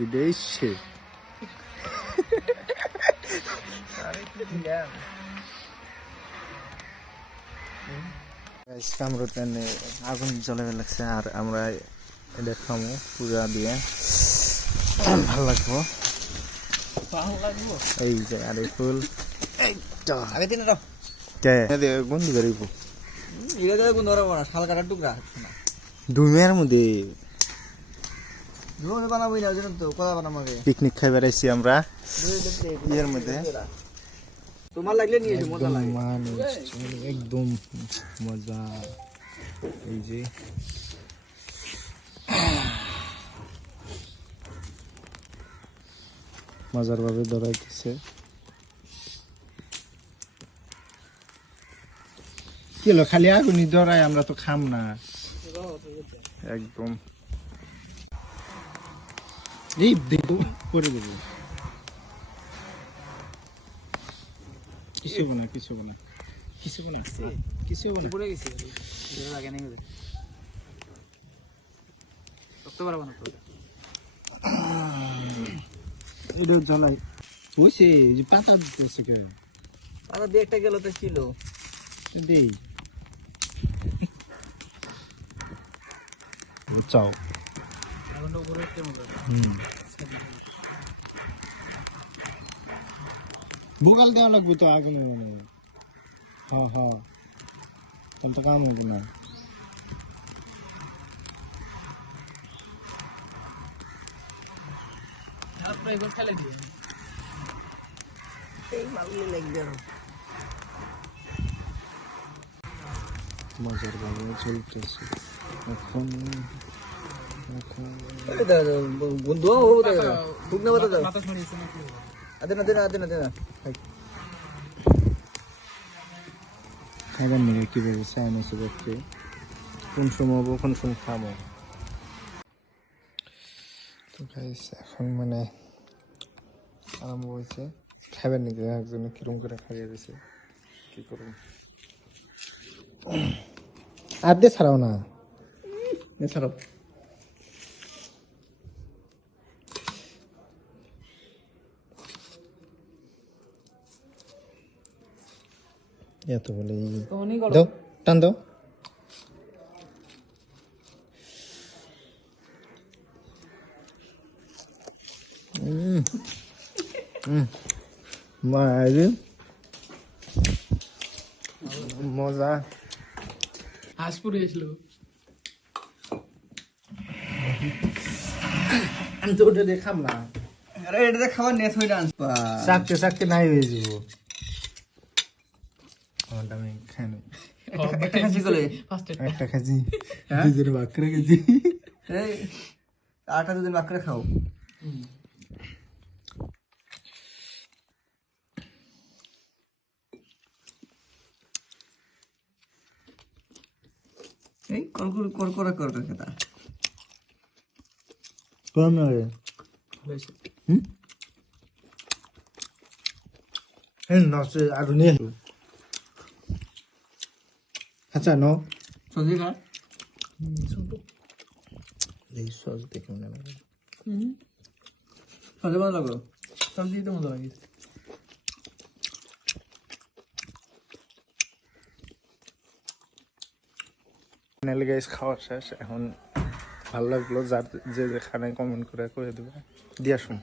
বিদেশে কামরুতে আগুন জ্বলে লাগছে আর আমরা এটা খামো পূজা দিয়ে ভালো লাগবো এই যে আর এই ফুল গন্ধ বেরিব দুমের মধ্যে পিকনিক খাই বেড়াইছি আমরা ইয়ের মধ্যে তোমার লাগলে নিয়ে এসো মজা লাগে একদম মজা এই যে মজার ভাবে ধরাইতেছে কি হলো খালি আগুনি ধরাই আমরা তো খাম না একদম এই দেখো করে দেবো কিছু না কিছু না কিছু না কিছু না পড়ে গেছে যেটা লাগে নাই ওদের করতে পারবো না তো এটা জ্বালাই বুঝছি যে পাতা দিতেছে কে পাতা দিয়ে একটা গেল তো ছিল দেই চাও আগুনটা উপরে কেমন ভোগাল দেওয়া লাগবে তো আগুন হ্যাঁ হ্যাঁ তাহলে তো কাম হবে না তারপরে এবার খেলে দিও এই মাগুলি লাগবে না মজার ভাবে চলতেছে এখন এটা বন্ধু হবে তো খুব না বাতা মাথা ছড়িয়েছে নাকি আদেনা খাবার নিয়ে কিভাবে চাইনিজ করতে কোন সময় হবো কোন সময় খাবো তো গাইস এখন মানে আরম্ভ হয়েছে খাবার নিয়ে একজনে কিরম করে খাইয়ে দিয়েছে কি করবো আর দিয়ে ছাড়াও না ছাড়াও এত বলে দাও টান দাও মারি মজা হাসপুর এসলো আমি তো ওটা দেখাম না আরে এটা খাবার নেট হই ডান্স পা চাকতে নাই হয়ে যাব আমারটা আমি খাই না একটা খাসি গলে একটা খাজি দুজন বাকরে খাজি এই আটা দুদিন বাকরে খাও এই কর খেতা কম না রে নসে আর নিয়ে আচ্ছা নো সবজি খা এই সস দেখুন না সবজি ভালো লাগলো সবজি তো মজা লাগে ফাইনালি গাইস খাওয়া শেষ এখন ভালো লাগলো যার যে যেখানে কমেন্ট করে দেবে দিয়ে আসুন